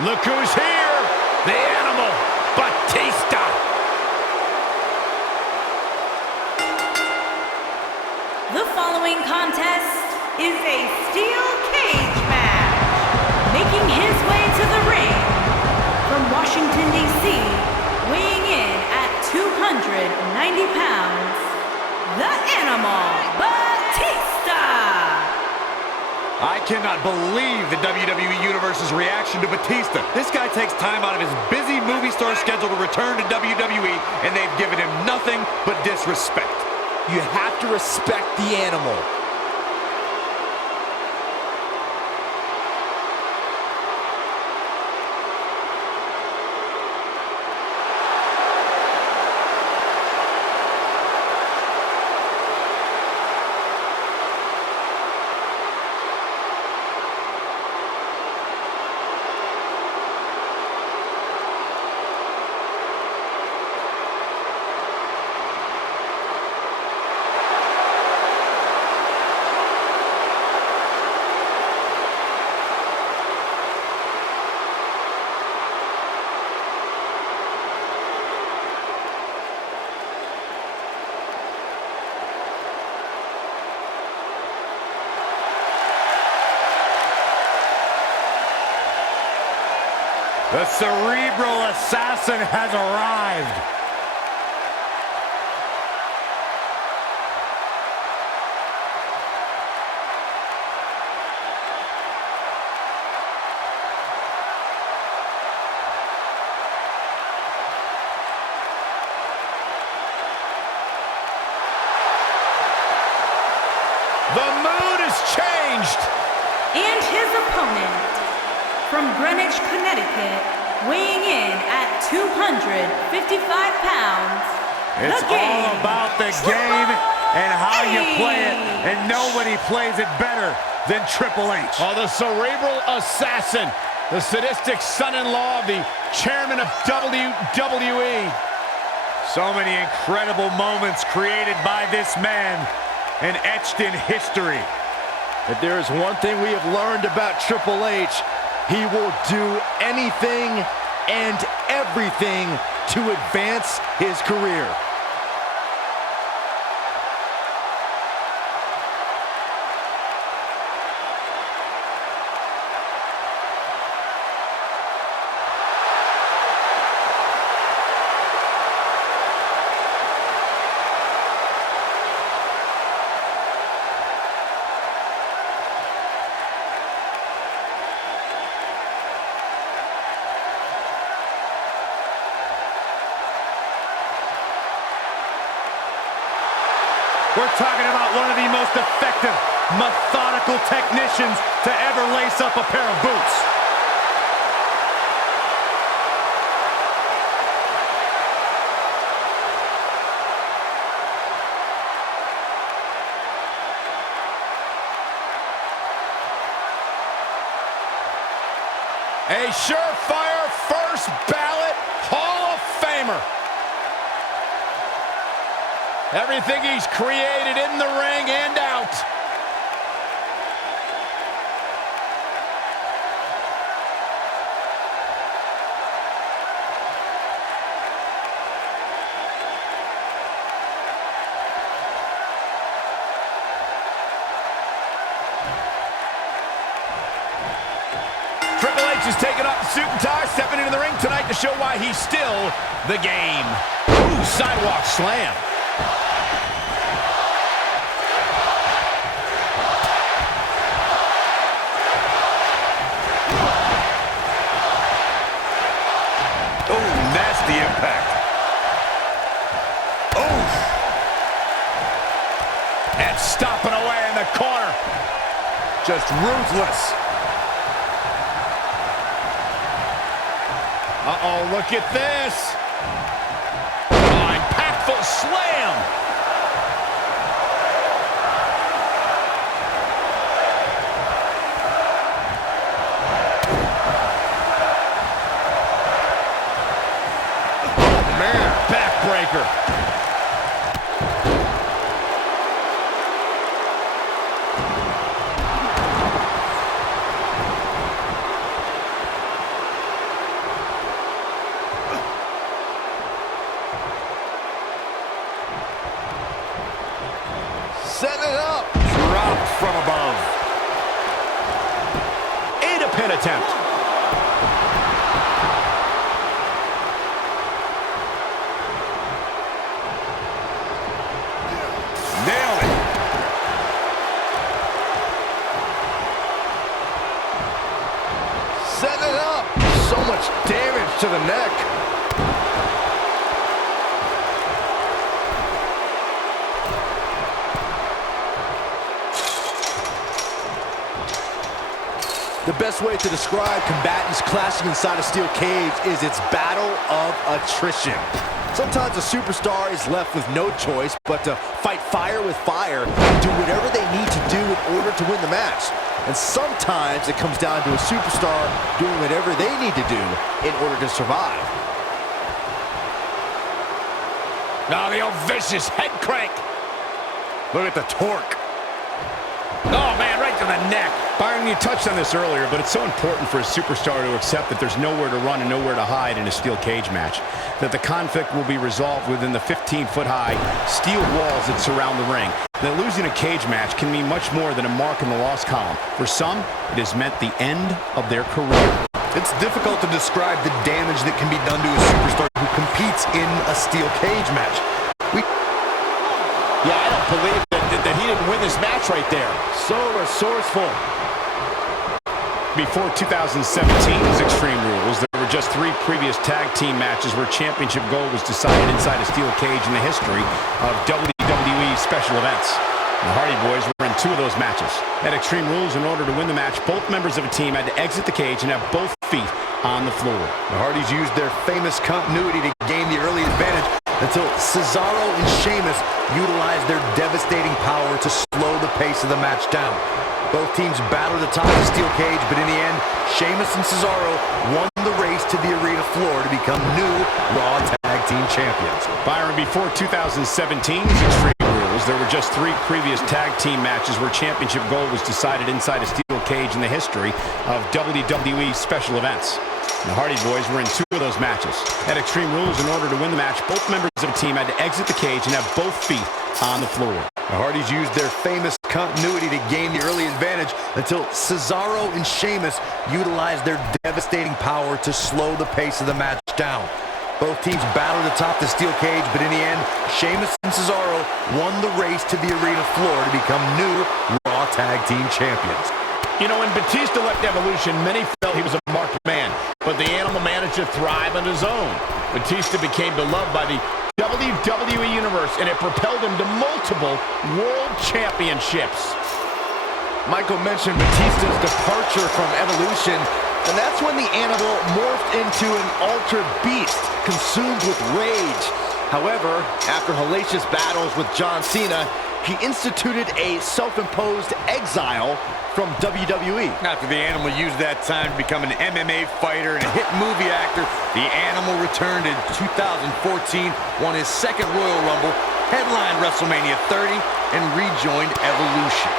Look who's here. The Animal, Batista. The following contest is a steel cage match. Making his way to the ring from Washington, D.C., weighing in at 290 pounds, the Animal, Batista. I cannot believe the WWE Universe's reaction to Batista. This guy takes time out of his busy movie star schedule to return to WWE, and they've given him nothing but disrespect. You have to respect the Animal. The cerebral assassin has arrived. The mood has changed. And his opponent, from Greenwich, Connecticut, weighing in at 255 pounds, It's all about the game and how you play it, and nobody plays it better than Triple H. Oh, the cerebral assassin, the sadistic son-in-law of the chairman of WWE. So many incredible moments created by this man and etched in history. If there is one thing we have learned about Triple H, he will do anything and everything to advance his career. We're talking about one of the most effective, methodical technicians to ever lace up a pair of boots. A surefire first ballot Hall of Famer. Everything he's created in the ring and out. Triple H is taking off the suit and tie, stepping into the ring tonight to show why he's still the game. Ooh, sidewalk slam. The impact. Oof. And stomping away in the corner. Just ruthless. Uh-oh, look at this. Oh, impactful slam. Backbreaker. Setting it up. Dropped from above. And a pin attempt. Nailed it. Setting it up. So much damage to the neck. The best way to describe combatants clashing inside a steel cage is its battle of attrition. Sometimes a superstar is left with no choice but to fight fire with fire and do whatever they need to do in order to win the match. And sometimes it comes down to a superstar doing whatever they need to do in order to survive. Now the old vicious head crank. Look at the torque. Oh, man, right to the neck. Byron, you touched on this earlier, but it's so important for a superstar to accept that there's nowhere to run and nowhere to hide in a steel cage match. That the conflict will be resolved within the 15-foot-high steel walls that surround the ring. That losing a cage match can mean much more than a mark in the loss column. For some, it has meant the end of their career. It's difficult to describe the damage that can be done to a superstar who competes in a steel cage match. Yeah, I don't believe that he didn't win this match right there. So resourceful. Before 2017's Extreme Rules, there were just 3 previous tag team matches where championship gold was decided inside a steel cage in the history of WWE special events. The Hardy Boys were in 2 of those matches. At Extreme Rules, in order to win the match, both members of a team had to exit the cage and have both feet on the floor. The Hardys used their famous continuity to gain the early advantage until Cesaro and Sheamus utilized their devastating power to slow the pace of the match down. Both teams battled atop the steel cage, but in the end, Sheamus and Cesaro won the race to the arena floor to become new Raw Tag Team Champions. Byron, before 2017's Extreme Rules, there were just 3 previous tag team matches where championship gold was decided inside a steel cage in the history of WWE special events. The Hardy Boys were in 2 of those matches. At Extreme Rules, in order to win the match, both members of a team had to exit the cage and have both feet on the floor. The Hardys used their famous continuity to gain the early advantage until Cesaro and Sheamus utilized their devastating power to slow the pace of the match down. Both teams battled atop the steel cage, but in the end, Sheamus and Cesaro won the race to the arena floor to become new Raw Tag Team Champions. You know, when Batista left Evolution, many felt he was a marked man, but the Animal managed to thrive on his own. Batista became beloved by the WWE Universe, and it propelled him to multiple world championships. Michael mentioned Batista's departure from Evolution, and that's when the Animal morphed into an altered beast, consumed with rage. However, after hellacious battles with John Cena, he instituted a self-imposed exile from WWE. After the Animal used that time to become an MMA fighter and a hit movie actor, the Animal returned in 2014, won his second Royal Rumble, headlined WrestleMania 30, and rejoined Evolution.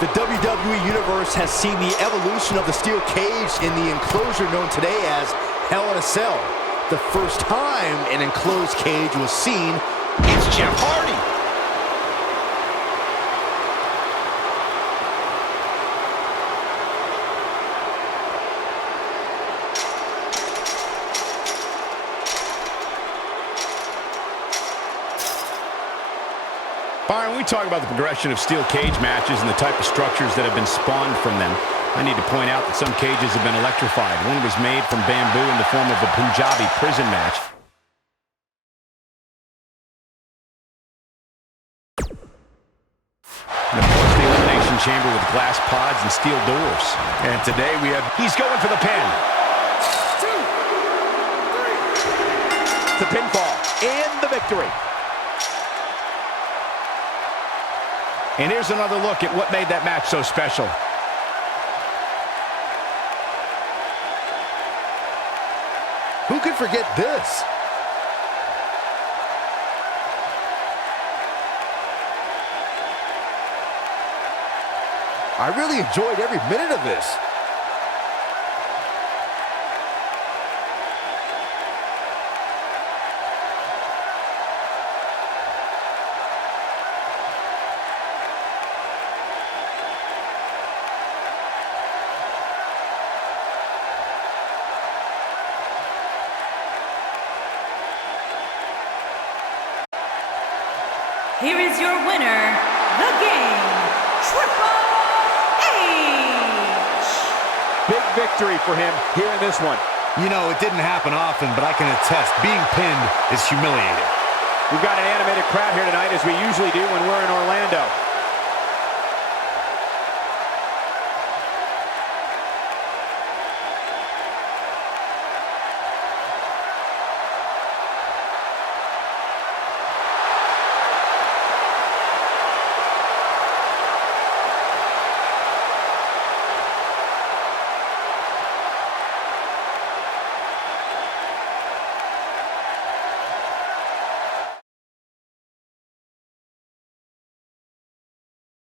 The WWE Universe has seen the evolution of the steel cage in the enclosure known today as Hell in a Cell. The first time an enclosed cage was seen, it's Jeff Hardy. Byron, we talk about the progression of steel cage matches and the type of structures that have been spawned from them. I need to point out that some cages have been electrified. One was made from bamboo in the form of a Punjabi prison match. And of course, the Elimination Chamber with glass pods and steel doors. And today we have... He's going for the pin. 2, 3. The pinfall and the victory. And here's another look at what made that match so special. Who could forget this? I really enjoyed every minute of this. here is your winner, The Game, Triple H. Big victory for him here in this one. You know, it didn't happen often, but I can attest, being pinned is humiliating. We've got an animated crowd here tonight, as we usually do when we're in Orlando.